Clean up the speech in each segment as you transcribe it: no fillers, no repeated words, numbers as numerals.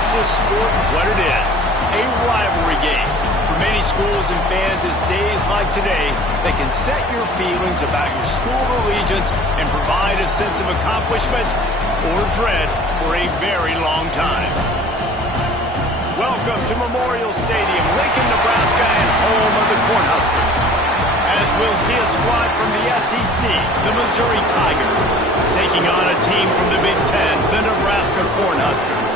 makes this sport what it is, a rivalry game. For many schools and fans, it's days like today that can set your feelings about your school allegiance and provide a sense of accomplishment or dread for a very long time. Welcome to Memorial Stadium, Lincoln, Nebraska, and home of the Cornhuskers. As we'll see a squad from the SEC, the Missouri Tigers, taking on a team from the Big Ten, the Nebraska Cornhuskers.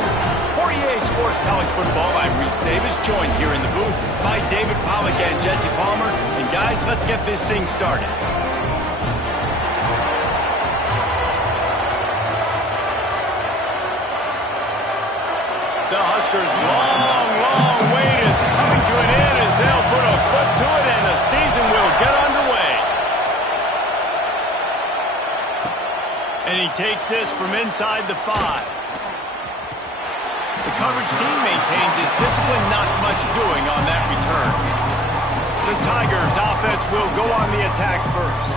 For EA Sports College Football, I'm Reese Davis, joined here in the booth by David Pollack and Jesse Palmer. And guys, let's get this thing started. The Huskers' long wait is coming to an end as they'll put a foot to it and the season will get underway. And he takes this from inside the 5. The coverage team maintains his discipline, not much doing on that return. The Tigers' offense will go on the attack first.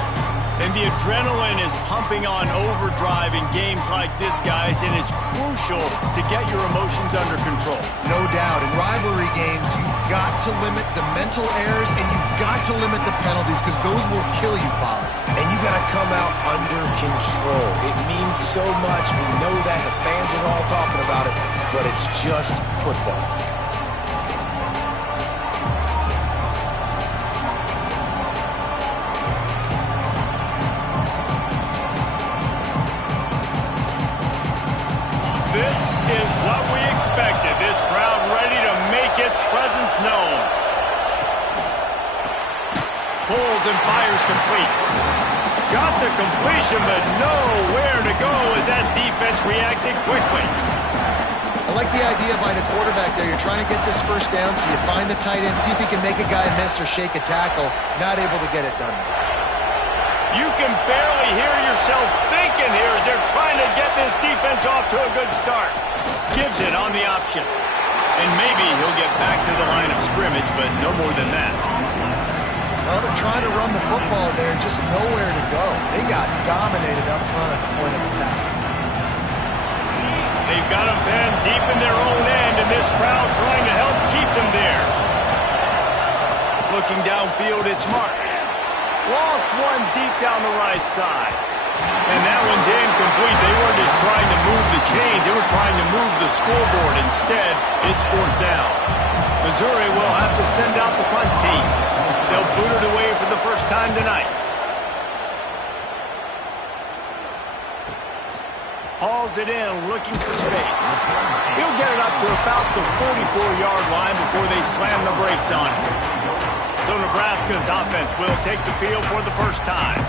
And the adrenaline is pumping on overdrive in games like this, guys, and it's crucial to get your emotions under control. No doubt. In rivalry games, you've got to limit the mental errors and you've got to limit the penalties because those will kill you, Pollard. And you got to come out under control. It means so much. We know that. The fans are all talking about it, but it's just football. This is what we expected. This crowd ready to make its presence known. Pulls and fires complete. Got the completion, but nowhere to go as that defense reacted quickly. I like the idea by the quarterback there. You're trying to get this first down, so you find the tight end, see if he can make a guy miss or shake a tackle. Not able to get it done. You can barely hear yourself thinking here as they're trying to get this defense off to a good start. Gives it on the option. And maybe he'll get back to the line of scrimmage, but no more than that. Well, they're trying to run the football there, just nowhere to go. They got dominated up front at the point of attack. They've got them pinned deep in their own end, and this crowd trying to help keep them there. Looking downfield, it's Marks. Lost one deep down the right side. And that one's incomplete. They weren't just trying to move the chains. They were trying to move the scoreboard. Instead, it's 4th down. Missouri will have to send out the punt team. They'll boot it away for the first time tonight. Hauls it in, looking for space. He'll get it up to about the 44-yard line before they slam the brakes on him. So Nebraska's offense will take the field for the first time.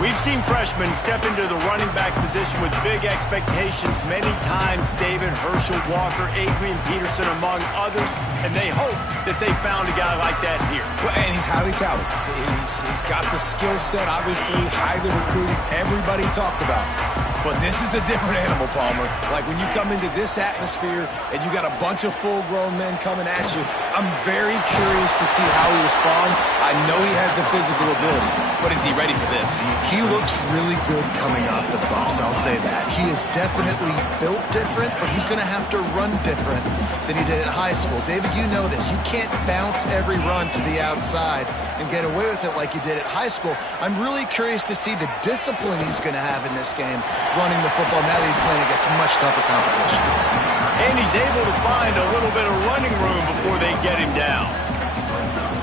We've seen freshmen step into the running back position with big expectations many times. David, Herschel, Walker, Adrian Peterson, among others. And they hope that they found a guy like that here. Well, and he's highly touted. He's got the skill set, obviously, highly recruited. Everybody talked about it. But this is a different animal, Palmer. Like when you come into this atmosphere and you got a bunch of full-grown men coming at you, I'm very curious to see how he responds. I know he has the physical ability, but is he ready for this? He looks really good coming off the bus, I'll say that. He is definitely built different, but he's going to have to run different than he did at high school. David, you know this. You can't bounce every run to the outside and get away with it like you did at high school. I'm really curious to see the discipline he's going to have in this game running the football now that he's playing against much tougher competition. And he's able to find a little bit of running room before they get him down.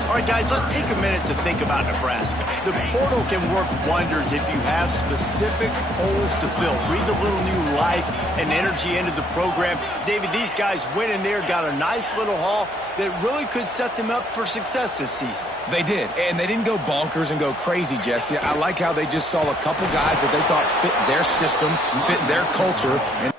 All right, guys, let's take a minute to think about Nebraska. The portal can work wonders if you have specific holes to fill. Breathe a little new life and energy into the program. David, these guys went in there, got a nice little haul that really could set them up for success this season. They did, and they didn't go bonkers and go crazy, Jesse. I like how they just saw a couple guys that they thought fit their system, fit their culture, and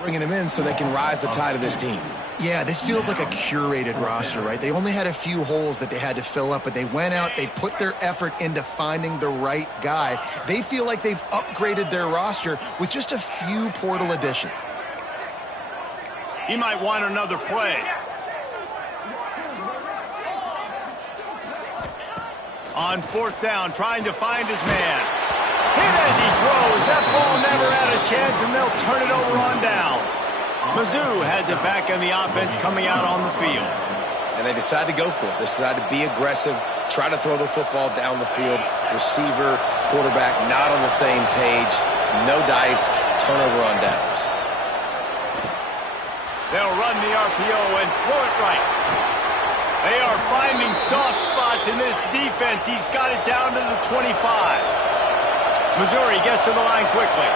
bringing him in so they can rise the tide of this team. Yeah, this feels like a curated roster, right? They only had a few holes that they had to fill up, but they went out, they put their effort into finding the right guy. They feel like they've upgraded their roster with just a few portal additions. He might want another play. On fourth down, trying to find his man. Hit as he throws. That ball never had a chance, and they'll turn it over on downs. Mizzou has it back on the offense coming out on the field. And they decide to go for it. They decide to be aggressive, try to throw the football down the field. Receiver, quarterback, not on the same page. No dice, turnover on downs. They'll run the RPO and throw it right. They are finding soft spots in this defense. He's got it down to the 25. Missouri gets to the line quickly.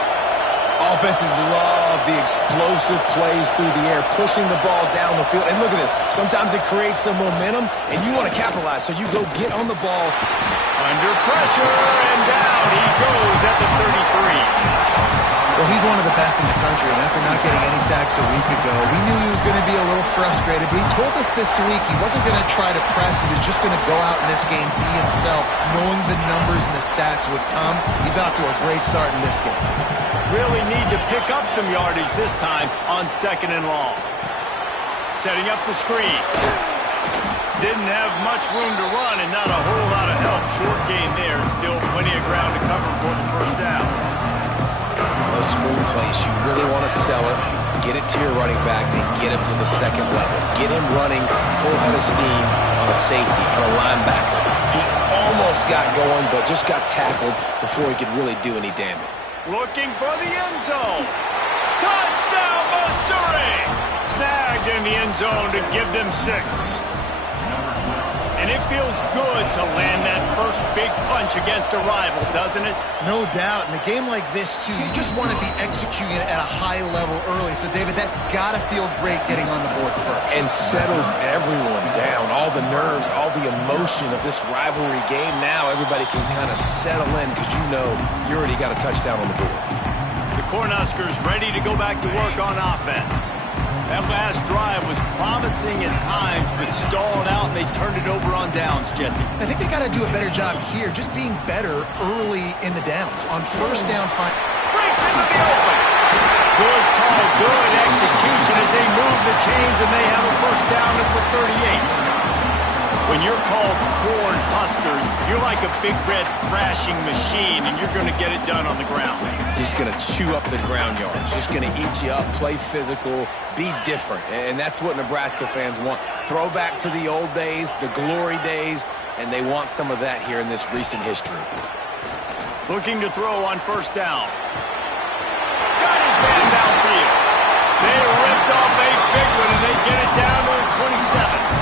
Offenses love the explosive plays through the air, pushing the ball down the field. And look at this. Sometimes it creates some momentum, and you want to capitalize, so you go get on the ball. Under pressure, and down he goes at the 33. Well, he's one of the best in the country, and after not getting any sacks a week ago, we knew he was going to be a little frustrated, but he told us this week he wasn't going to try to press. He was just going to go out in this game, be himself, knowing the numbers and the stats would come. He's off to a great start in this game. Really need to pick up some yardage this time on second and long. Setting up the screen. Didn't have much room to run and not a whole lot of help. Short gain there and still plenty of ground to cover for the first down. Those screen plays, you really want to sell it, get it to your running back, and get him to the second level. Get him running full head of steam on a safety, on a linebacker. He almost got going, but just got tackled before he could really do any damage. Looking for the end zone. Touchdown, Missouri! Snagged in the end zone to give them 6. And it feels good to land that first big punch against a rival, doesn't it? No doubt. In a game like this, too, you just want to be executing it at a high level early. So, David, that's got to feel great getting on the board first. And settles everyone down. All the nerves, all the emotion of this rivalry game. Now everybody can kind of settle in because you know you already got a touchdown on the board. The Cornhuskers ready to go back to work on offense. That last drive was promising at times, but stalled out, and they turned it over on downs, Jesse. I think they got to do a better job here, just being better early in the downs. On first down, breaks into the open. Good call, good execution as they move the chains, and they have a first down at the 38. When you're called Cornhuskers, you're like a big red thrashing machine, and you're going to get it done on the ground. Just going to chew up the ground yards. Just going to eat you up, play physical, be different. And that's what Nebraska fans want. Throwback to the old days, the glory days, and they want some of that here in this recent history. Looking to throw on first down. Got his man downfield. They ripped off a big one, and they get it down to the 27.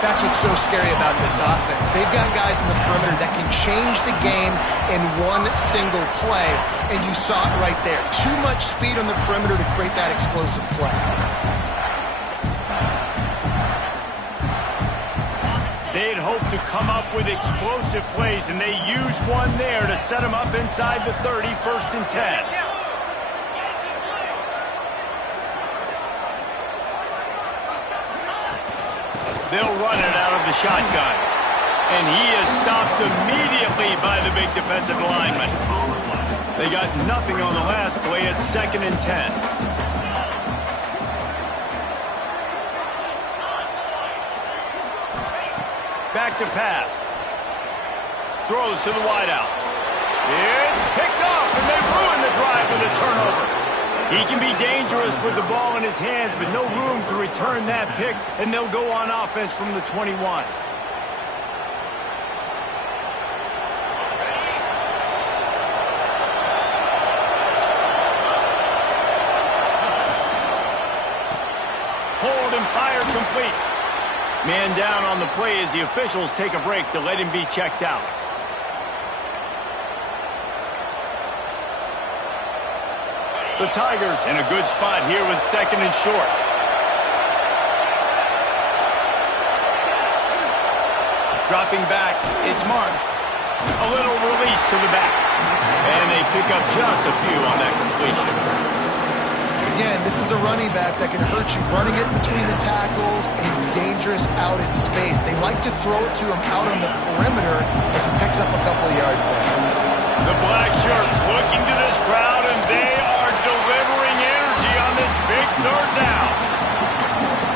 That's what's so scary about this offense. They've got guys in the perimeter that can change the game in one single play, and you saw it right there. Too much speed on the perimeter to create that explosive play. They'd hoped to come up with explosive plays, and they used one there to set them up inside the 30, 1st and 10. They'll run it out of the shotgun. And he is stopped immediately by the big defensive lineman. They got nothing on the last play at 2nd and 10. Back to pass. Throws to the wideout. It's picked off, and they ruin the drive with a turnover. He can be dangerous with the ball in his hands, but no room to return that pick, and they'll go on offense from the 21. Hold and fire complete. Man down on the play as the officials take a break to let him be checked out. The Tigers in a good spot here with 2nd and short. Dropping back, it's Marks. A little release to the back. And they pick up just a few on that completion. again, this is a running back that can hurt you. Running it between the tackles, he's dangerous out in space. They like to throw it to him out on the perimeter as he picks up a couple of yards there. The black shirts looking to this crowd, and they are delivering energy on this big third down.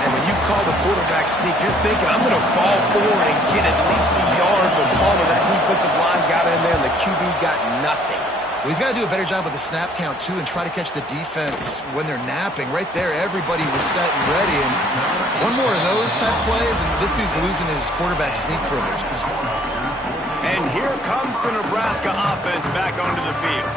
And when you call the quarterback sneak, you're thinking, I'm going to fall forward and get at least a yard. But Palmer, that defensive line got in there, and the QB got nothing. Well, he's got to do a better job with the snap count, too, and try to catch the defense when they're napping. Right there, everybody was set and ready. And one more of those type plays, and this dude's losing his quarterback sneak privileges. And here comes the Nebraska offense back onto the field.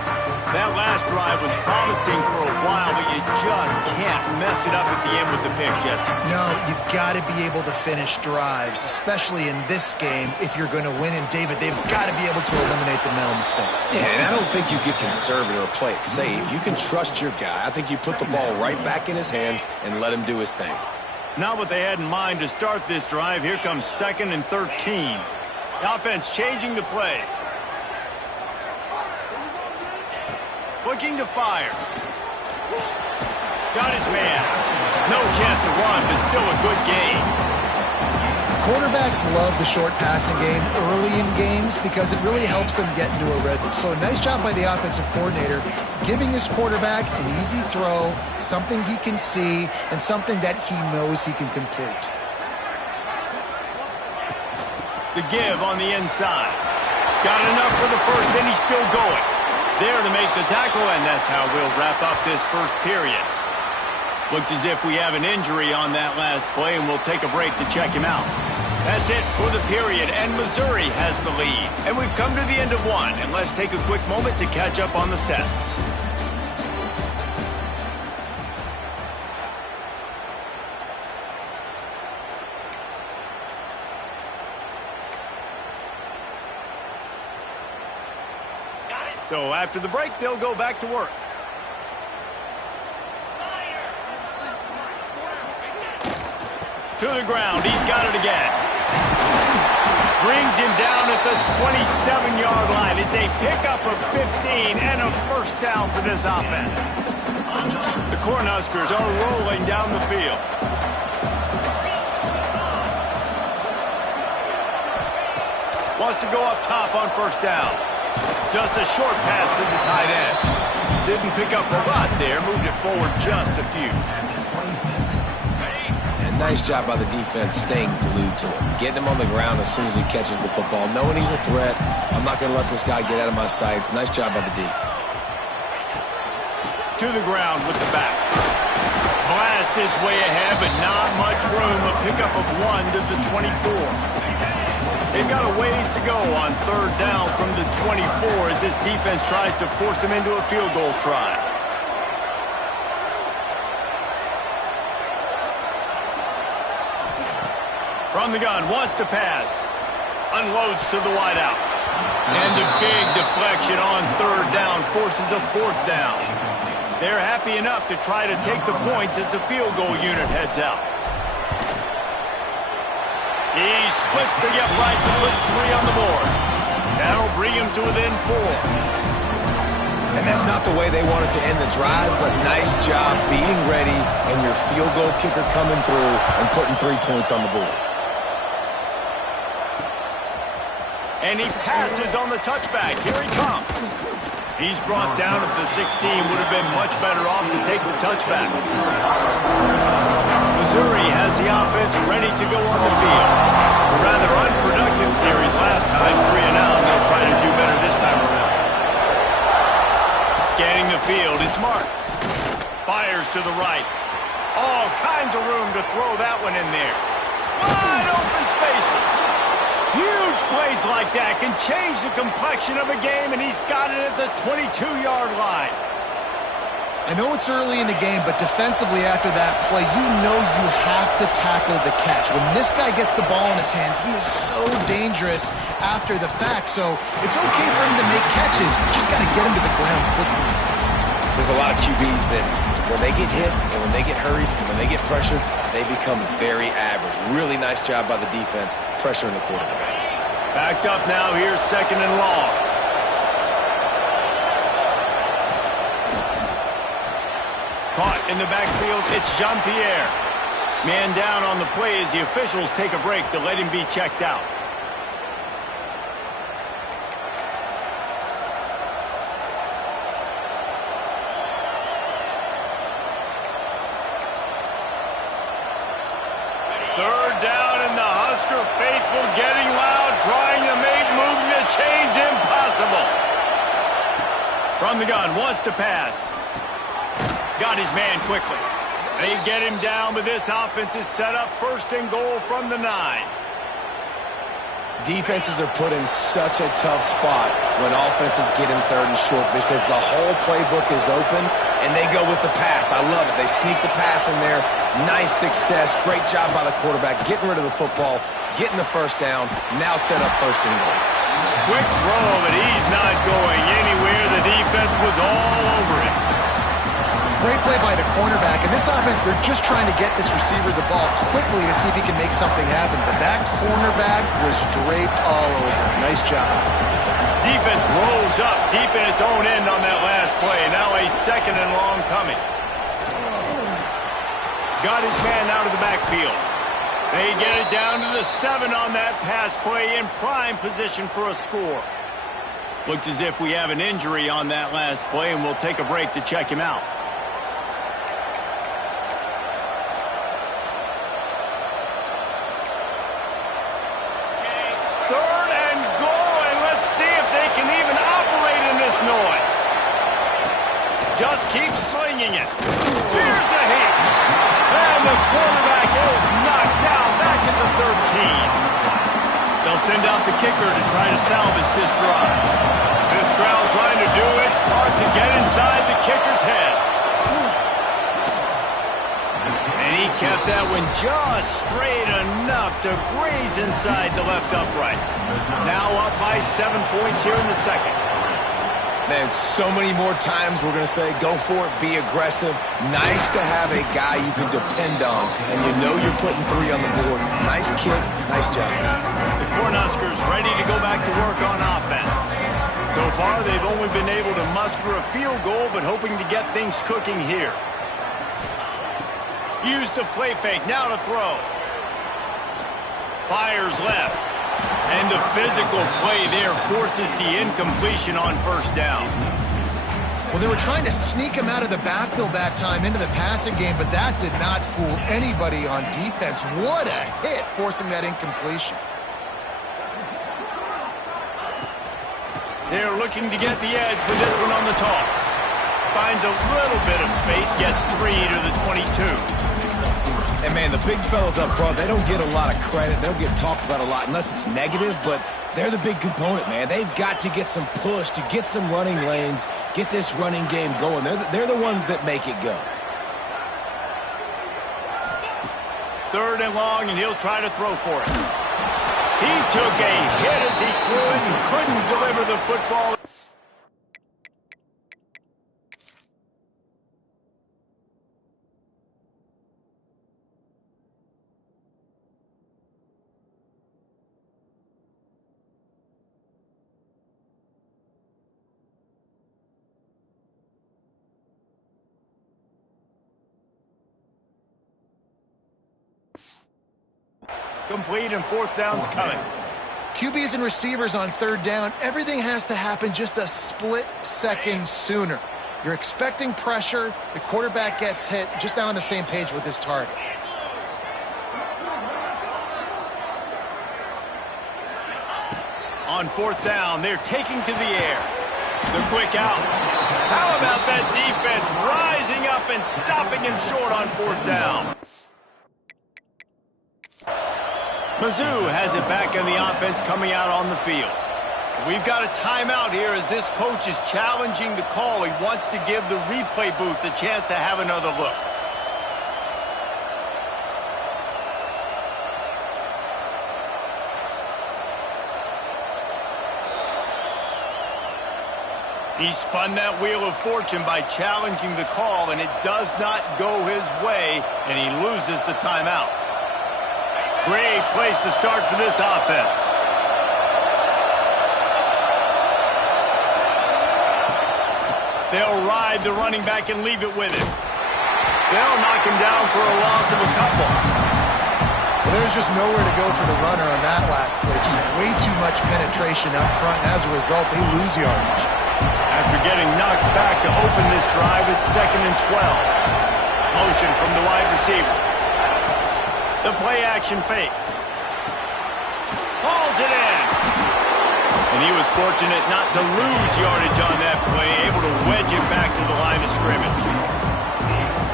That last drive was promising for a while, but you just can't mess it up at the end with the pick, Jesse. No, you got to be able to finish drives, especially in this game if you're going to win. And, David, they've got to be able to eliminate the mental mistakes. Yeah, and I don't think you get conservative or play it safe. You can trust your guy. I think you put the ball right back in his hands and let him do his thing. Not what they had in mind to start this drive. Here comes 2nd and 13. The offense changing the play. Looking to fire. Got his man. No chance to run, but still a good game. Quarterbacks love the short passing game early in games because it really helps them get into a rhythm. So a nice job by the offensive coordinator giving his quarterback an easy throw, something he can see, and something that he knows he can complete. The give on the inside. Got enough for the first, and he's still going. There to make the tackle, and that's how we'll wrap up this first period. Looks as if we have an injury on that last play, and we'll take a break to check him out. That's it for the period, and Missouri has the lead. And we've come to the end of one, and let's take a quick moment to catch up on the stats. So after the break, they'll go back to work. To the ground. He's got it again. Brings him down at the 27-yard line. It's a pickup of 15 and a first down for this offense. The Cornhuskers are rolling down the field. Wants to go up top on first down. Just a short pass to the tight end. Didn't pick up a lot there. Moved it forward just a few. And nice job by the defense staying glued to him. Getting him on the ground as soon as he catches the football. Knowing he's a threat. I'm not going to let this guy get out of my sights. Nice job by the D. To the ground with the back. Blast is way ahead, but not much room. A pickup of 1 to the 24. They've got a ways to go on third down from the 24 as this defense tries to force them into a field goal try. From the gun, wants to pass. Unloads to the wideout. And a big deflection on third down forces a fourth down. They're happy enough to try to take the points as the field goal unit heads out. He splits the uprights and puts 3 on the board. That'll bring him to within 4. And that's not the way they wanted to end the drive, but nice job being ready and your field goal kicker coming through and putting 3 points on the board. And he passes on the touchback. Here he comes. He's brought down at the 16. Would have been much better off to take the touchback. Missouri has the offense ready to go on the field. A rather unproductive series last time, 3 and out. They'll try to do better this time around. Scanning the field, it's Marks. Fires to the right. All kinds of room to throw that one in there. Wide open spaces. Huge plays like that can change the complexion of a game, and he's got it at the 22-yard line. I know it's early in the game, but defensively after that play, you know you have to tackle the catch. When this guy gets the ball in his hands, he is so dangerous after the fact. So it's okay for him to make catches. You just got to get him to the ground quickly. There's a lot of QBs that when they get hit and when they get hurried and when they get pressured, they become very average. Really nice job by the defense pressuring the quarterback. Backed up now, here's 2nd and long. Caught in the backfield, it's Jean-Pierre. Man down on the play as the officials take a break to let him be checked out. Third down, and the Husker faithful getting loud, trying to make moving the chains impossible. From the gun, wants to pass. Got his man quickly. They get him down, but this offense is set up first and goal from the 9. Defenses are put in such a tough spot when offenses get in third and short because the whole playbook is open, and they go with the pass. I love it. They sneak the pass in there. Nice success. Great job by the quarterback getting rid of the football, getting the first down, now set up first and goal. Quick throw, but he's not going anywhere. The defense was all over him. Great play by the cornerback. In this offense, they're just trying to get this receiver the ball quickly to see if he can make something happen. But that cornerback was draped all over him. Nice job. Defense rolls up deep in its own end on that last play. Now a second and long coming. Got his man out of the backfield. They get it down to the 7 on that pass play in prime position for a score. Looks as if we have an injury on that last play, and we'll take a break to check him out. Third and goal, and let's see if they can even operate in this noise. Just keep slinging it. Here's the hit. And the quarterback is knocked down back at the 13. They'll send out the kicker to try to salvage this drive. This crowd trying to do its part to get inside the kicker's head. And he kept that one just straight enough to graze inside the left upright. Now up by 7 points here in the second. Man, so many more times we're going to say, go for it, be aggressive. Nice to have a guy you can depend on, and you know you're putting 3 on the board. Nice kick, nice job. The Cornhuskers ready to go back to work on offense. So far, they've only been able to muster a field goal, but hoping to get things cooking here. Use the play fake, now to throw. Fires left. And the physical play there forces the incompletion on first down. Well, they were trying to sneak him out of the backfield that time into the passing game, but that did not fool anybody on defense. What a hit, forcing that incompletion. They're looking to get the edge with this one on the toss. Finds a little bit of space, gets 3 to the 22. And, man, the big fellas up front, they don't get a lot of credit. They don't get talked about a lot unless it's negative, but they're the big component, man. They've got to get some push, to get some running lanes, get this running game going. They're the ones that make it go. Third and long, and he'll try to throw for it. He took a hit as he threw it and couldn't deliver the football. Complete, and fourth down's coming. QBs and receivers on third down, everything has to happen just a split second sooner. You're expecting pressure, the quarterback gets hit, just not on the same page with his target. On fourth down, they're taking to the air. The quick out. How about that defense rising up and stopping him short on fourth down? Mizzou has it back in the offense coming out on the field. We've got a timeout here as this coach is challenging the call. He wants to give the replay booth a chance to have another look. He spun that wheel of fortune by challenging the call, and it does not go his way, and he loses the timeout. Great place to start for this offense. They'll ride the running back and leave it with him. They'll knock him down for a loss of a couple. Well, there's just nowhere to go for the runner on that last play. Just way too much penetration up front, and as a result, they lose yardage. After getting knocked back to open this drive, it's 2nd and 12. Motion from the wide receiver. The play action fake. Hauls it in. And he was fortunate not to lose yardage on that play, able to wedge it back to the line of scrimmage.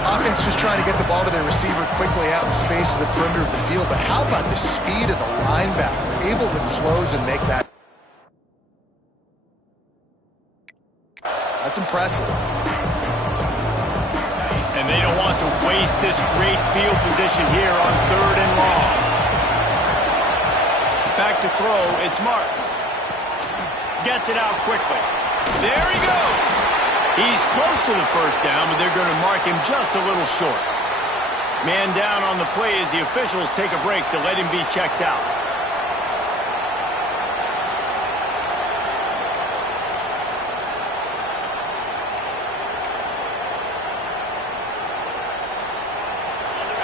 Offense just trying to get the ball to their receiver quickly out in space to the perimeter of the field, but how about the speed of the linebacker, able to close and make that? That's impressive. And they don't want to waste this great field position here on 3rd and long. Back to throw, it's Marks. Gets it out quickly. There he goes. He's close to the first down, but they're going to mark him just a little short. Man down on the play as the officials take a break to let him be checked out.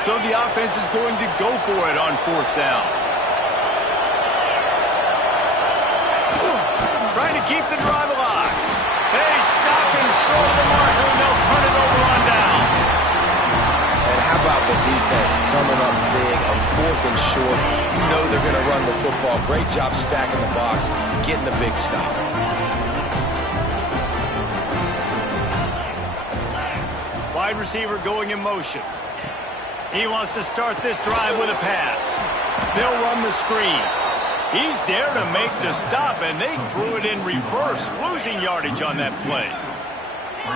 So the offense is going to go for it on 4th down. Trying to keep the drive alive. They stop him short of the marker, and they'll turn it over on down. And how about the defense coming up big on 4th and short? You know they're going to run the football. Great job stacking the box, getting the big stop. Wide receiver going in motion. He wants to start this drive with a pass. They'll run the screen. He's there to make the stop, and they threw it in reverse, losing yardage on that play.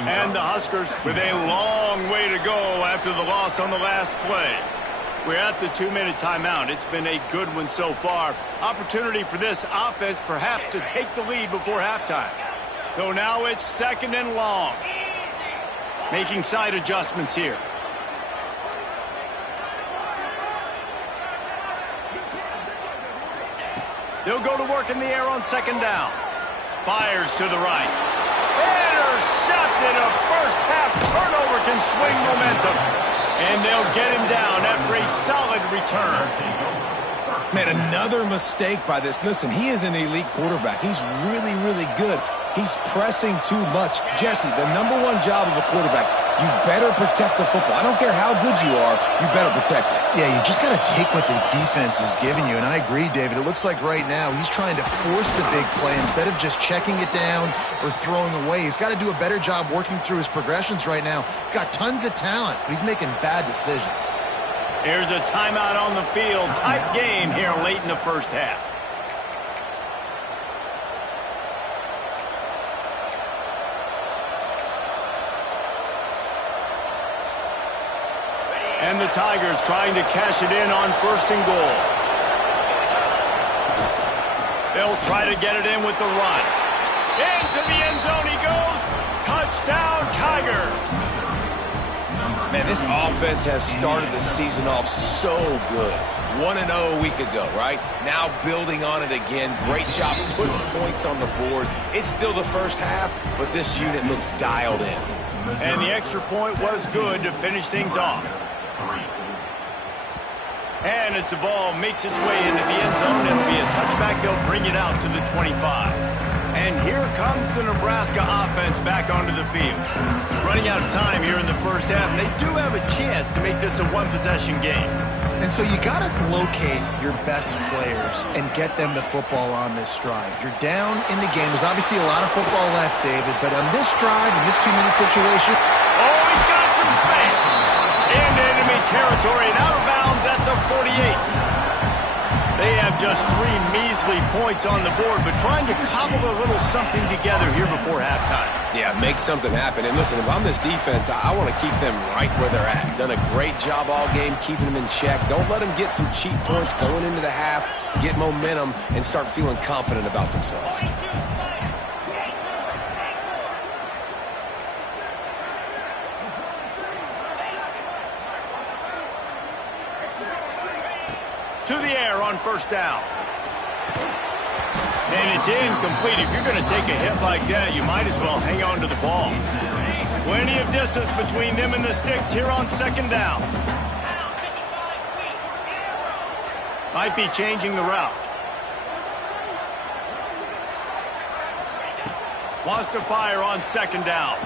And the Huskers with a long way to go after the loss on the last play. We're at the 2-minute timeout. It's been a good one so far. Opportunity for this offense perhaps to take the lead before halftime. So now it's 2nd and long. Making side adjustments here. They'll go to work in the air on 2nd down. Fires to the right. Intercepted. A first-half turnover can swing momentum. And they'll get him down after a solid return. Man, another mistake by this. Listen, he is an elite quarterback. He's really, really good. He's pressing too much. Jesse, the #1 job of a quarterback, you better protect the football. I don't care how good you are, you better protect it. Yeah, you just got to take what the defense is giving you, and I agree, David. It looks like right now he's trying to force the big play instead of just checking it down or throwing away. He's got to do a better job working through his progressions right now. He's got tons of talent, but he's making bad decisions. Here's a timeout on the field. Tight game here late in the first half. And the Tigers trying to cash it in on 1st and goal. They'll try to get it in with the run. Into the end zone he goes. Touchdown, Tigers. Man, this offense has started the season off so good. 1-0 a week ago, right? Now building on it again. Great job putting points on the board. It's still the first half, but this unit looks dialed in. And the extra point was good to finish things off. And as the ball makes its way into the end zone, it'll be a touchback. They'll bring it out to the 25. And here comes the Nebraska offense back onto the field. Running out of time here in the first half, and they do have a chance to make this a one-possession game. And so you got to locate your best players and get them the football on this drive. You're down in the game. There's obviously a lot of football left, David, but on this drive, in this 2-minute situation... Oh, he's got some space. Into enemy territory and out of bounds at the 48. They have just 3 measly points on the board, but trying to cobble a little something together here before halftime. Yeah, make something happen. And listen, if I'm this defense, I want to keep them right where they're at. Done a great job all game keeping them in check. Don't let them get some cheap points going into the half, get momentum, and start feeling confident about themselves. To the air on 1st down. And it's incomplete. If you're going to take a hit like that, you might as well hang on to the ball. Plenty of distance between them and the sticks here on second down. Might be changing the route. Wants to fire on second down.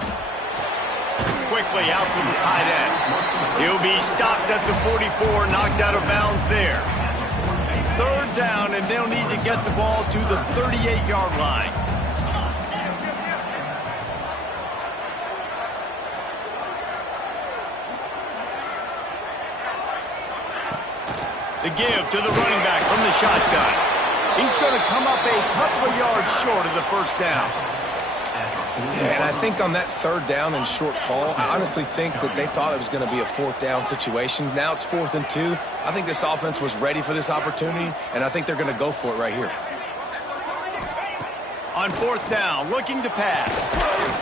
Quickly out to the tight end. He'll be stopped at the 44, knocked out of bounds there. Third down, and they'll need to get the ball to the 38-yard line. The give to the running back from the shotgun. He's going to come up a couple of yards short of the first down. Yeah, and I think on that third down and short call, I honestly think that they thought it was going to be a fourth down situation. Now it's 4th and 2. I think this offense was ready for this opportunity, and I think they're going to go for it right here. On 4th down, looking to pass.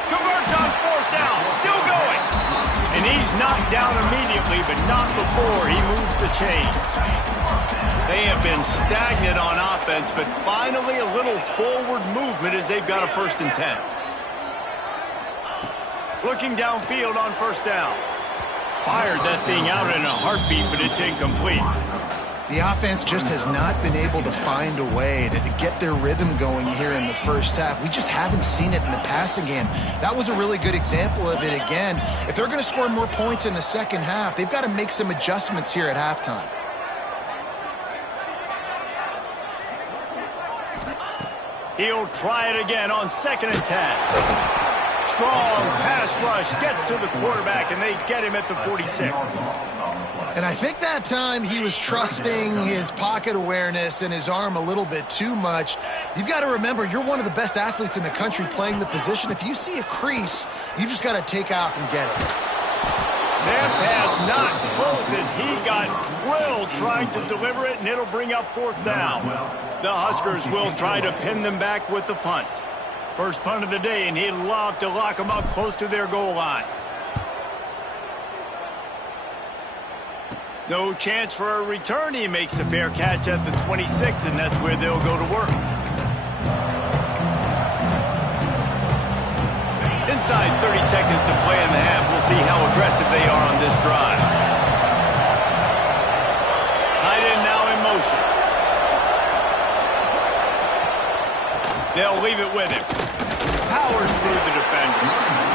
Converts on 4th down, still going. And he's knocked down immediately, but not before he moves the chains. They have been stagnant on offense, but finally a little forward movement as they've got a 1st and 10. Looking downfield on 1st down. Fired that thing out in a heartbeat, but it's incomplete. The offense just has not been able to find a way to get their rhythm going here in the first half. We just haven't seen it in the passing game. That was a really good example of it again. If they're going to score more points in the second half, they've got to make some adjustments here at halftime. He'll try it again on 2nd and 10. Strong pass rush gets to the quarterback, and they get him at the 46. And I think that time he was trusting his pocket awareness and his arm a little bit too much. You've got to remember, you're one of the best athletes in the country playing the position. If you see a crease, you've just got to take off and get it. That pass not close as he got drilled trying to deliver it, and it'll bring up 4th down. The Huskers will try to pin them back with the punt. First punt of the day, and he'd love to lock them up close to their goal line. No chance for a return. He makes the fair catch at the 26, and that's where they'll go to work. Inside 30 seconds to play in the half. We'll see how aggressive they are on this drive. Tight end now in motion. They'll leave it with him. Powers through the defender.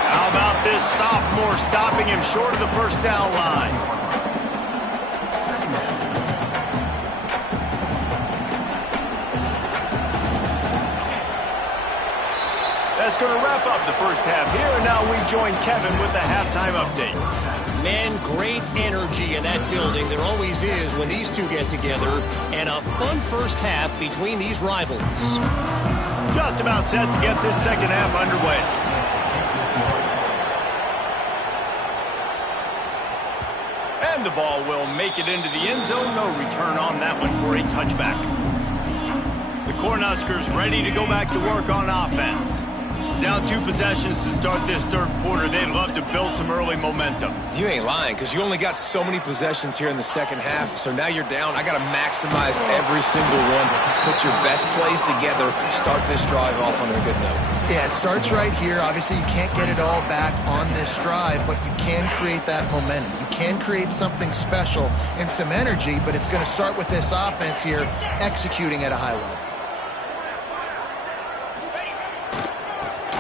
How about this sophomore stopping him short of the 1st down line? That's going to wrap up the first half here, and now we join Kevin with the halftime update. Man, great energy in that building. There always is when these two get together, and a fun first half between these rivals. Just about set to get this second half underway. And the ball will make it into the end zone. No return on that one for a touchback. The Cornhuskers ready to go back to work on offense. Down 2 possessions to start this third quarter. They'd love to build some early momentum. You ain't lying, because you only got so many possessions here in the second half, so now you're down. I got to maximize every single one. Put your best plays together. Start this drive off on a good note. Yeah, it starts right here. Obviously, you can't get it all back on this drive, but you can create that momentum. You can create something special and some energy, but it's going to start with this offense here executing at a high level.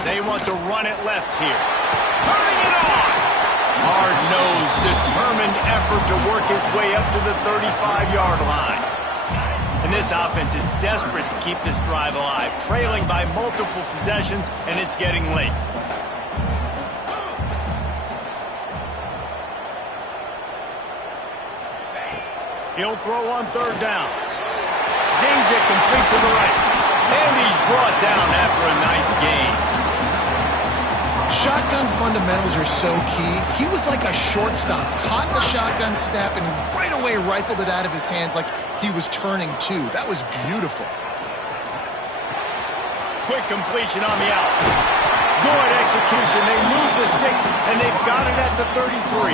They want to run it left here. Turning it on! Hard-nosed, determined effort to work his way up to the 35-yard line. And this offense is desperate to keep this drive alive, trailing by multiple possessions, and it's getting late. He'll throw on 3rd down. Zings it complete to the right. And he's brought down after a nice gain. Shotgun fundamentals are so key. He was like a shortstop, caught the shotgun snap and right away rifled it out of his hands like he was turning too. That was beautiful. Quick completion on the out. Good execution. They move the sticks, and they've got it at the 33.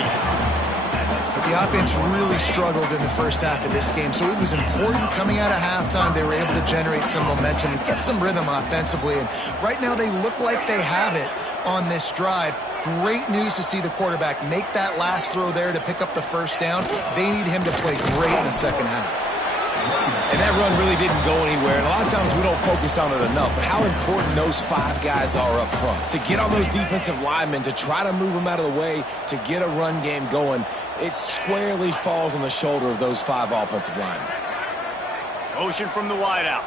The offense really struggled in the first half of this game, so it was important coming out of halftime. They were able to generate some momentum and get some rhythm offensively, and right now they look like they have it on this drive. great news to see the quarterback make that last throw there to pick up the first down. They need him to play great in the second half. And that run really didn't go anywhere. And a lot of times we don't focus on it enough. But how important those 5 guys are up front. To get on those defensive linemen, to try to move them out of the way, to get a run game going, it squarely falls on the shoulder of those 5 offensive linemen. Motion from the wideout.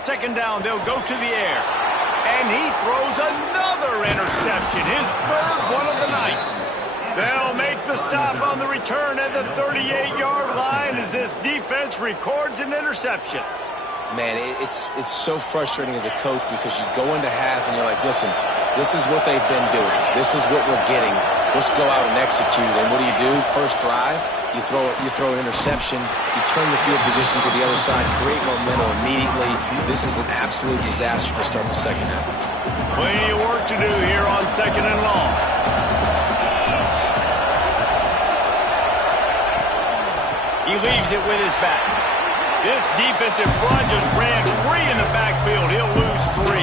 Second down, they'll go to the air. And he throws another interception, his 3rd one of the night. They'll make the stop on the return at the 38-yard line as this defense records an interception. Man, it's so frustrating as a coach because you go into half and you're like, listen, this is what they've been doing. This is what we're getting. Let's go out and execute. And what do? First drive, you throw an interception, you turn the field position to the other side, create momentum immediately. This is an absolute disaster to start the second half. Plenty of work to do here on 2nd and long. He leaves it with his back. This defensive front just ran free in the backfield. He'll lose 3.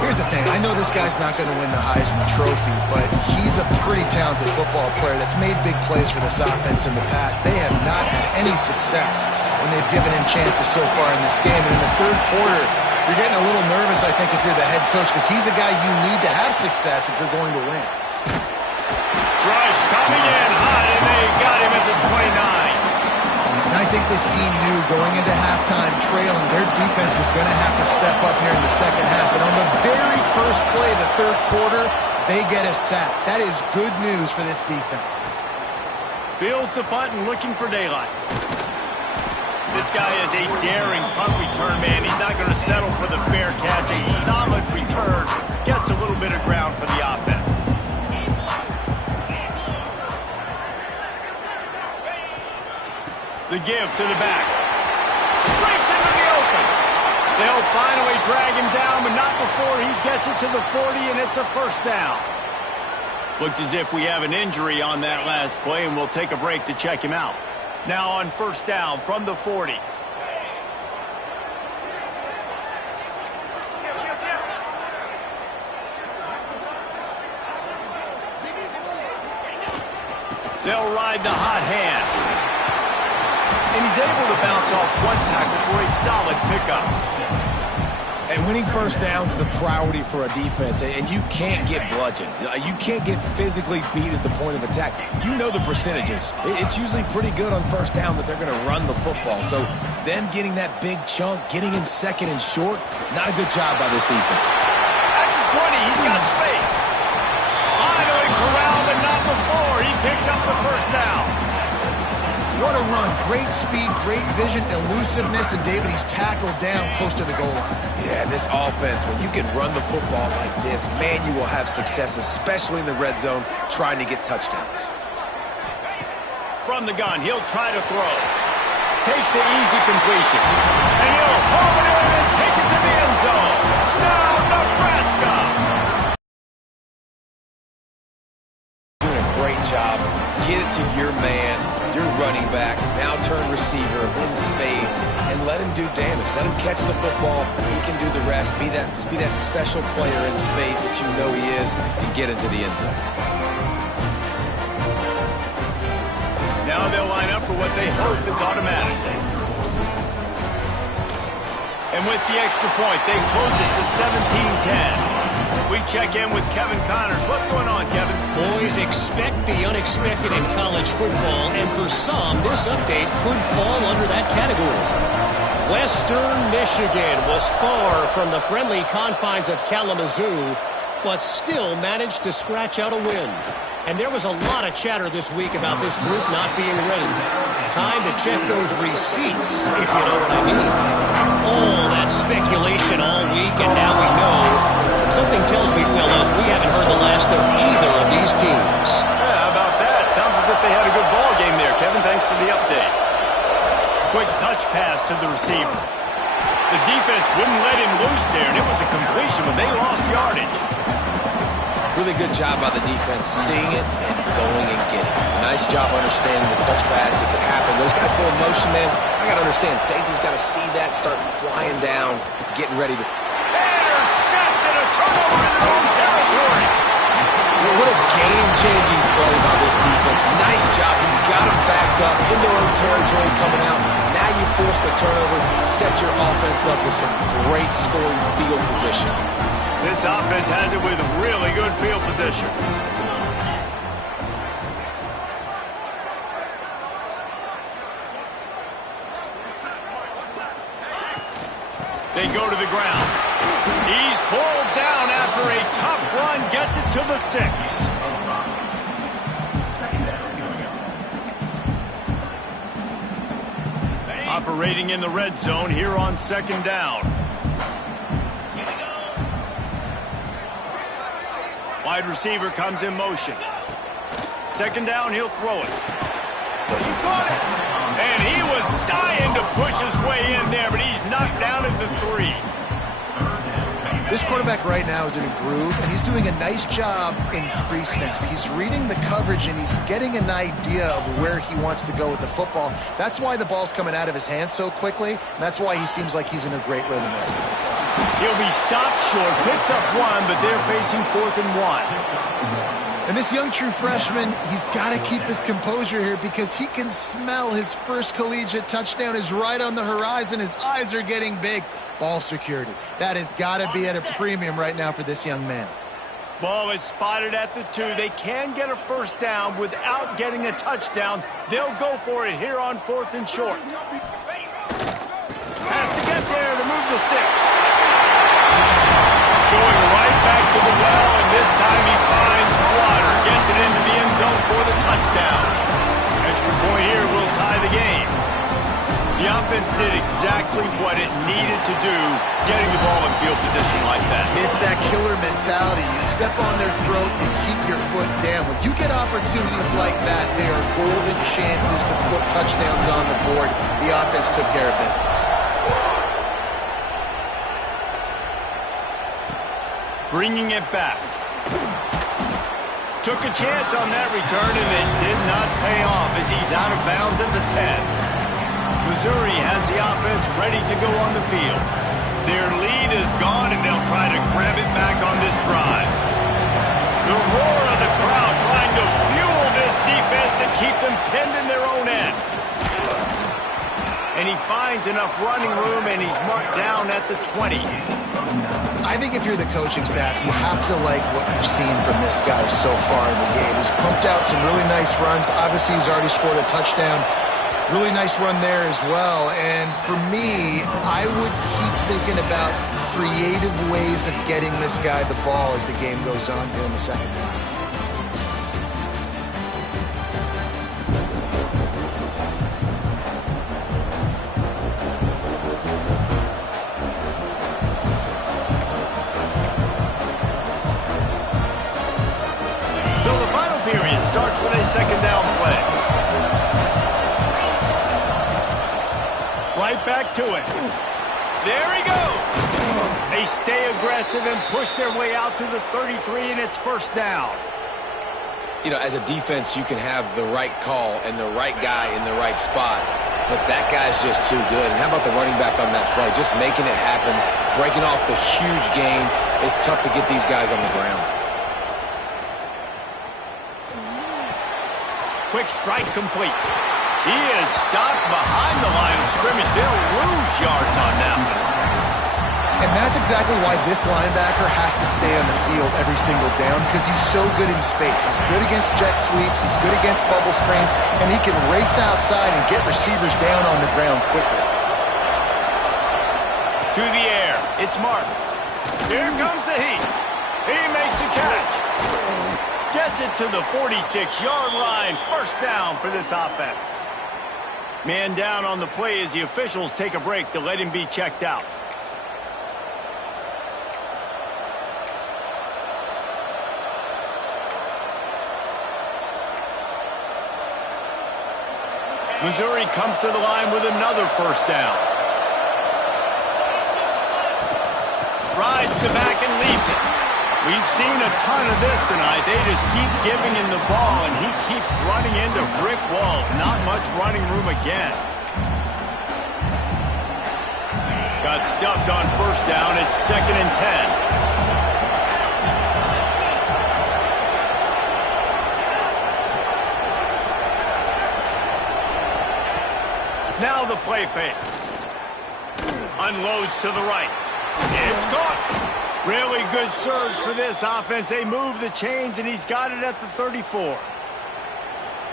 Here's the thing. I know this guy's not going to win the Heisman Trophy, but he's a pretty talented football player that's made big plays for this offense in the past. They have not had any success when they've given him chances so far in this game. And in the 3rd quarter, you're getting a little nervous, I think, if you're the head coach, because he's a guy you need to have success if you're going to win. Rush coming in hot, and they got him at the 29. And I think this team knew going into halftime trailing, their defense was going to have to step up here in the second half. And on the very first play of the 3rd quarter, they get a sack. That is good news for this defense. Fields the punt and looking for daylight. This guy is a daring punt return man. He's not going to settle for the fair catch. A solid return. Gets a little bit of ground for the offense. The give to the back. Breaks into the open. They'll finally drag him down, but not before he gets it to the 40, and it's a first down. Looks as if we have an injury on that last play, and we'll take a break to check him out. Now on first down from the 40. They'll ride the hot hand. And he's able to bounce off one tackle for a solid pickup. And winning first downs is a priority for a defense, and you can't get bludgeoned. You can't get physically beat at the point of attack. You know the percentages. It's usually pretty good on first down that they're going to run the football. So them getting that big chunk, getting in 2nd and short, not a good job by this defense. At the 20, he's got space. Finally corralled, but not before. He picks up the first down. What a run. Great speed, great vision, elusiveness, and David, he's tackled down close to the goal line. Yeah, this offense, when you can run the football like this, man, you will have success, especially in the red zone, trying to get touchdowns. From the gun, he'll try to throw. Takes the easy completion. And he'll haul it in and take it to the end zone. Touchdown, Nebraska! Doing a great job. Get it to your man, your running back, now turn receiver in space, and let him do damage. Let him catch the football. He can do the rest. Be that special player in space that you know he is, and get into the end zone. Now they'll line up for what they hope is automatic. And with the extra point, they close it to 17-10. We check in with Kevin Connors. What's going on, Kevin? Boys, expect the unexpected in college football, and for some, this update could fall under that category. Western Michigan was far from the friendly confines of Kalamazoo, but still managed to scratch out a win. And there was a lot of chatter this week about this group not being ready. Time to check those receipts, if you know what I mean. All that speculation all week, and now we know. Something tells me, fellas, we haven't heard the last of either of these teams. Yeah, how about that? Sounds as if they had a good ball game there, Kevin. Thanks for the update. Quick touch pass to the receiver. The defense wouldn't let him loose there, and it was a completion when they lost yardage. Really good job by the defense, seeing it and going and getting it. Nice job understanding the touch pass. It could happen. Those guys go in motion, man. I got to understand. Safety's got to see that, start flying down, getting ready to... Intercepted, a turnover in their own territory. game-changing play by this defense. Nice job. You got them backed up in their own territory coming out. Now you force the turnover, set your offense up with some great scoring field position. This offense has it with really good field position. They go to the ground. He's pulled down after a tough run, gets it to the 6. Operating in the red zone here on 2nd down. Wide receiver comes in motion. 2nd down, he'll throw it. He caught it. And he was dying to push his way in there, but he's knocked down at the 3. This quarterback right now is in a groove, and he's doing a nice job in pre-snap. He's reading the coverage, and he's getting an idea of where he wants to go with the football. That's why the ball's coming out of his hands so quickly, and that's why he seems like he's in a great rhythm right now. He'll be stopped short, picks up 1, but they're facing 4th and 1. And this young true freshman, he's got to keep his composure here because he can smell his first collegiate touchdown is right on the horizon. His eyes are getting big. Ball security. That has got to be at a premium right now for this young man. Ball is spotted at the 2. They can get a first down without getting a touchdown. They'll go for it here on 4th and short. Has to get there to move the sticks. Going right back to the well, and this time he finds water. Gets it into the end zone for the touchdown. Extra point here will tie the game. The offense did exactly what it needed to do, getting the ball in field position like that. It's that killer mentality. You step on their throat and keep your foot down. When you get opportunities like that, they are golden chances to put touchdowns on the board. The offense took care of business. Bringing it back. Took a chance on that return, and it did not pay off as he's out of bounds at the 10. Missouri has the offense ready to go on the field. Their lead is gone, and they'll try to grab it back on this drive. The roar of the crowd trying to fuel this defense to keep them pinned in their own end. And he finds enough running room, and he's marked down at the 20. I think if you're the coaching staff, you have to like what you've seen from this guy so far in the game. He's pumped out some really nice runs. Obviously, he's already scored a touchdown. Really nice run there as well. And for me, I would keep thinking about creative ways of getting this guy the ball as the game goes on here in the 2nd half. Starts with a 2nd down play. Right back to it. There he goes. They stay aggressive and push their way out to the 33, and it's 1st down. You know, as a defense, you can have the right call and the right guy in the right spot, but that guy's just too good. And how about the running back on that play? Just making it happen, breaking off the huge gain. It's tough to get these guys on the ground. Quick strike complete. He is stopped behind the line of scrimmage. They'll lose yards on that one. And that's exactly why this linebacker has to stay on the field every single down, because he's so good in space. He's good against jet sweeps. He's good against bubble screens. And he can race outside and get receivers down on the ground quickly. To the air. It's Marks. Here comes the heat. He makes the catch. Gets it to the 46-yard line. 1st down for this offense. Man down on the play as the officials take a break to let him be checked out. Missouri comes to the line with another 1st down. Rides the back and leaves it. We've seen a ton of this tonight. They just keep giving him the ball, and he keeps running into brick walls. Not much running room again. Got stuffed on 1st down. It's 2nd and 10. Now the play fake. Unloads to the right. It's caught. Really good surge for this offense. They move the chains, and he's got it at the 34.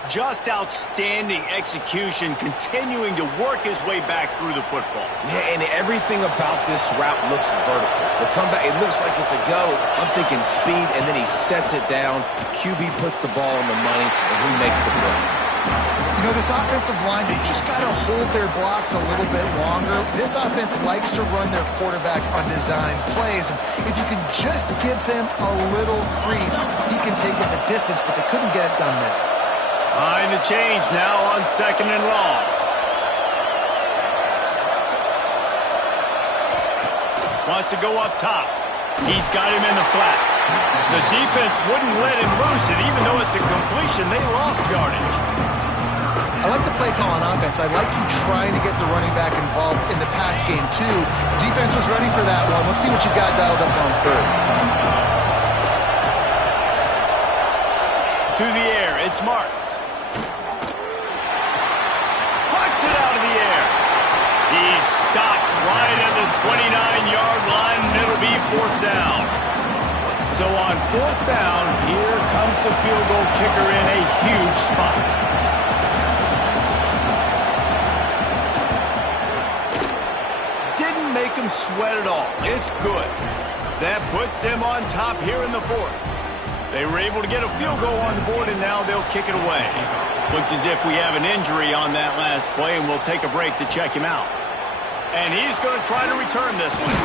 Just outstanding execution, continuing to work his way back through the football. Yeah, and everything about this route looks vertical. The comeback, it looks like it's a go. I'm thinking speed, and then he sets it down. QB puts the ball on the money, and he makes the play. You know, this offensive line, they just got to hold their blocks a little bit longer. This offense likes to run their quarterback on design plays. And if you can just give him a little crease, he can take it the distance, but they couldn't get it done there. Behind the chains now on 2nd and long. Wants to go up top. He's got him in the flat. The defense wouldn't let him loose, and even though it's a completion, they lost yardage. I like the play call on offense. I like you trying to get the running back involved in the pass game, too. Defense was ready for that one. Let's see what you got dialed up on 3rd. To the air, it's Marks. It out of the air. He's stopped right at the 29-yard line, and it'll be 4th down. So on 4th down, here comes the field goal kicker in a huge spot. Didn't make him sweat at all. It's good. That puts them on top here in the 4th. They were able to get a field goal on the board, and now they'll kick it away. Looks as if we have an injury on that last play, and we'll take a break to check him out. And he's going to try to return this one.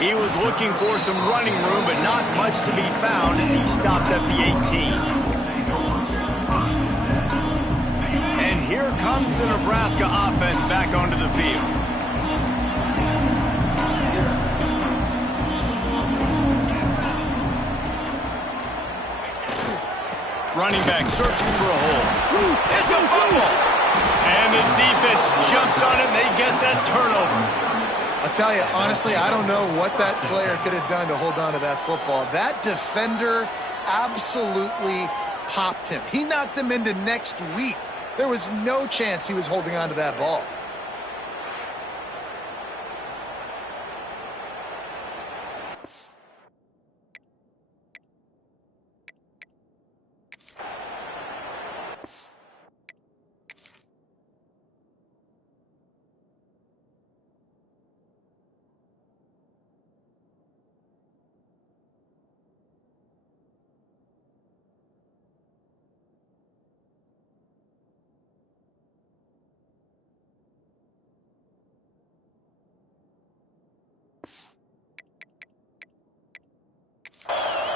He was looking for some running room, but not much to be found as he stopped at the 18. And here comes the Nebraska offense back onto the field. Running back searching for a hole. It's a fumble! And the defense jumps on it, and they get that turnover. I'll tell you, honestly, I don't know what that player could have done to hold on to that football. That defender absolutely popped him. He knocked him into next week. There was no chance he was holding on to that ball.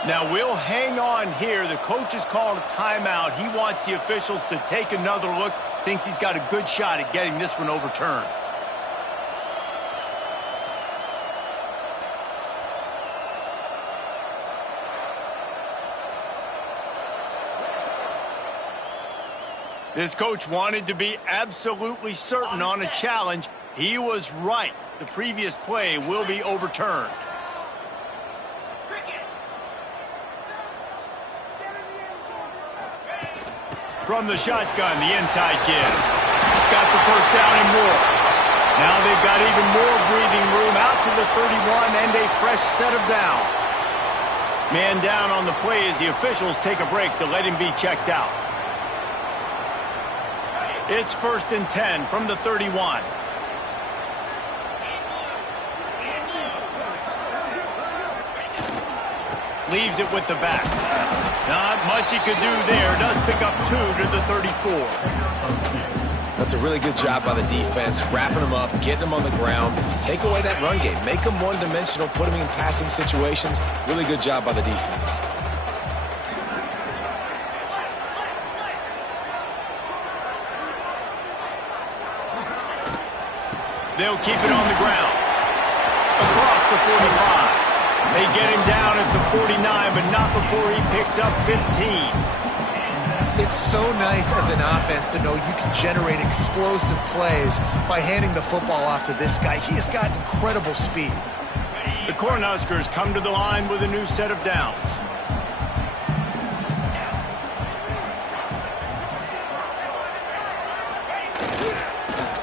Now, we'll hang on here. The coach has called a timeout. He wants the officials to take another look. Thinks he's got a good shot at getting this one overturned. This coach wanted to be absolutely certain on a challenge. He was right. The previous play will be overturned. From the shotgun, the inside kid. Got the first down and more. Now they've got even more breathing room out to the 31 and a fresh set of downs. Man down on the play as the officials take a break to let him be checked out. It's 1st and 10 from the 31. Leaves it with the back. Not much he could do there. Does pick up 2 to the 34. That's a really good job by the defense, wrapping them up, getting them on the ground, take away that run game, make them one-dimensional, put them in passing situations. Really good job by the defense. They'll keep it on the ground. Across the 45. They get him down at the 49, but not before he picks up 15. It's so nice as an offense to know you can generate explosive plays by handing the football off to this guy. He has got incredible speed. The Cornhuskers come to the line with a new set of downs.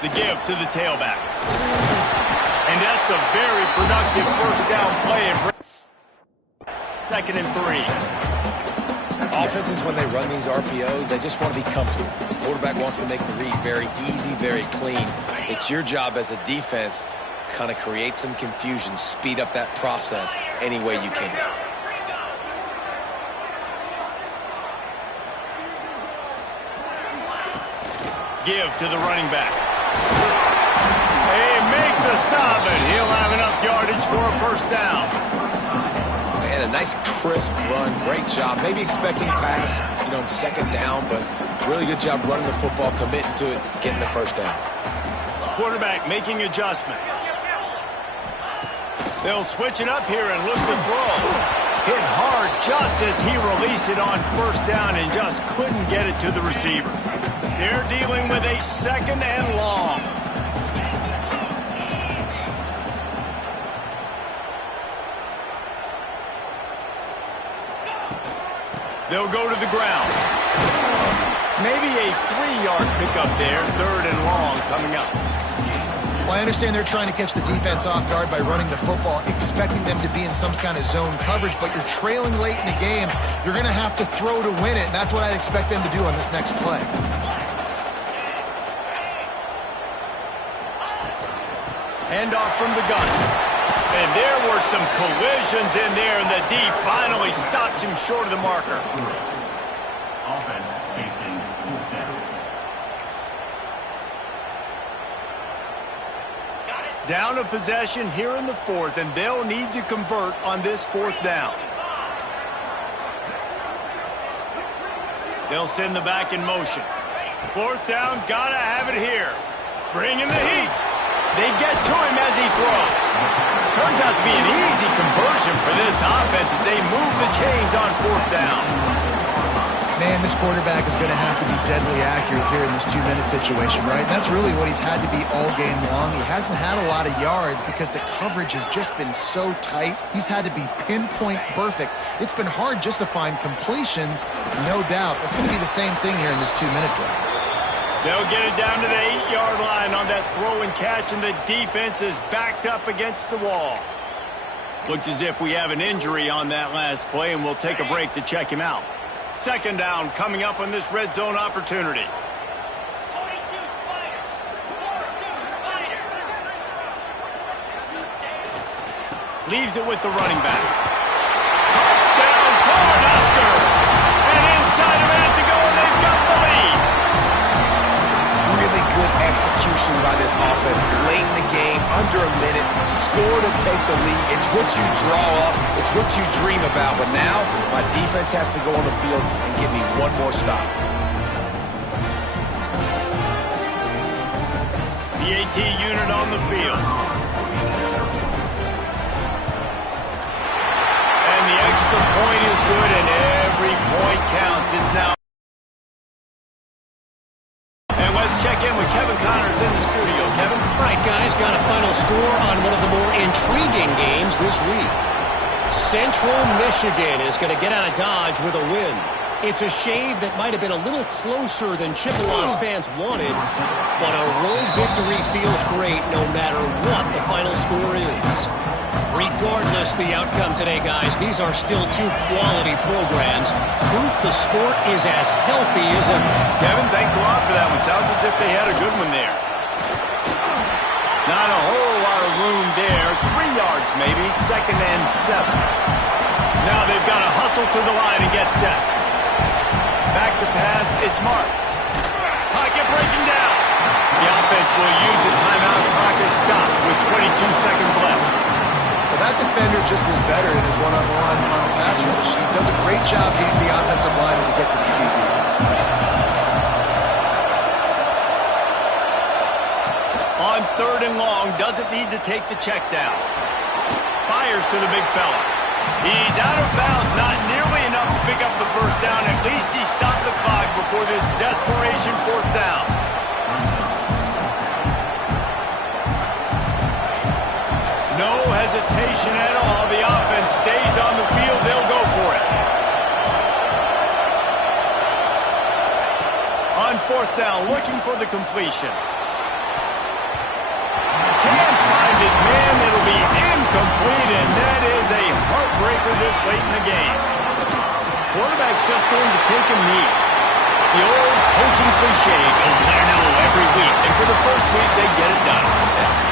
The give to the tailback. And that's a very productive first down play. 2nd and 3. Offenses, when they run these RPOs, they just want to be comfortable. The quarterback wants to make the read very easy, very clean. It's your job as a defense to kind of create some confusion, speed up that process any way you can. Give to the running back. They make the stop, and he'll have enough yardage for a first down. And a nice crisp run. Great job. Maybe expecting pass, in 2nd down, but really good job running the football, committing to it, getting the first down. Quarterback making adjustments. They'll switch it up here and look to throw. Hit hard just as he released it on first down and just couldn't get it to the receiver. They're dealing with a 2nd and long. They'll go to the ground. Maybe a 3-yard pickup there. 3rd and long coming up. Well, I understand they're trying to catch the defense off guard by running the football, expecting them to be in some kind of zone coverage, but you're trailing late in the game. You're going to have to throw to win it, and that's what I'd expect them to do on this next play. Handoff from the gun. And there were some collisions in there, and the D finally stops him short of the marker. Offense facing 4th down. Down a possession here in the 4th, and they'll need to convert on this 4th down. They'll send the back in motion. 4th down, gotta have it here. Bring in the heat. They get to him as he throws. Turns out to be an easy conversion for this offense as they move the chains on 4th down. Man, this quarterback is going to have to be deadly accurate here in this 2-minute situation, right? And that's really what he's had to be all game long. He hasn't had a lot of yards because the coverage has just been so tight. He's had to be pinpoint perfect. It's been hard just to find completions, no doubt. That's going to be the same thing here in this 2-minute drive. They'll get it down to the 8-yard line on that throw and catch, and the defense is backed up against the wall. Looks as if we have an injury on that last play, and we'll take a break to check him out. 2nd down coming up on this red zone opportunity. Leaves it with the running back. Touchdown, Cornhusker! And inside a minute to go, and they've got the lead. Really good execution by this offense. Late in the game, under a minute, score to take the lead. It's what you draw up. It's what you dream about. But now, my defense has to go on the field and give me one more stop. The AT unit on the field. And the extra point is good, and every point counts. It's now. And let's check in with Kevin Connors in the studio. Kevin? All right, guys, got a final score on one of the more intriguing games this week. Central Michigan is going to get out of Dodge with a win. It's a shave that might have been a little closer than Chippewa's fans wanted, but a road victory feels great no matter what the final score is. Regardless the outcome today, guys, these are still 2 quality programs. Proof the sport is as healthy as ever. Kevin, thanks a lot for that one. Sounds as if they had a good one there. Not a whole lot of room there. 3 yards maybe, 2nd and 7. Now they've got to hustle to the line and get set. Back to pass, it's Marks. Pocket breaking down. The offense will use a timeout. Clock is stopped with 22 seconds left. Well, that defender just was better in his one-on-one on the pass rush. He does a great job getting the offensive lineman to get to the QB. On 3rd and long, doesn't need to take the check down. Fires to the big fella. He's out of bounds, not nearly enough to pick up the first down. At least he stopped the clock before this desperation 4th down. No hesitation at all. The offense stays on the field. They'll go for it. On 4th down, looking for the completion. his man. It'll be incomplete, and that is a heartbreaker this late in the game. Quarterback's just going to take a knee. The old coaching cliche, go no every week. And for the first week, they get it done.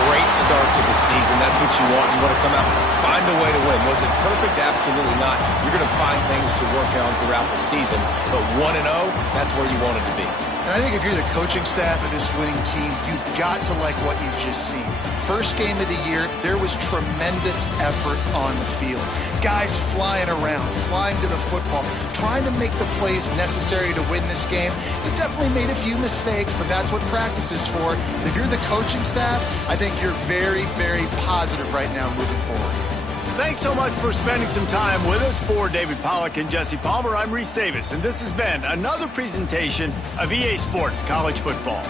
Great start to the season. That's what you want. You want to come out, find a way to win. Was it perfect? Absolutely not. You're going to find things to work on throughout the season. But 1-0, that's where you want it to be. And I think if you're the coaching staff of this winning team, you've got to like what you've just seen. First game of the year, there was tremendous effort on the field. Guys flying around, flying to the football, trying to make the plays necessary to win this game. They definitely made a few mistakes, but that's what practice is for. And if you're the coaching staff, I think you're very, very positive right now moving forward. Thanks so much for spending some time with us. For David Pollack and Jesse Palmer, I'm Reese Davis, and this has been another presentation of EA Sports College Football.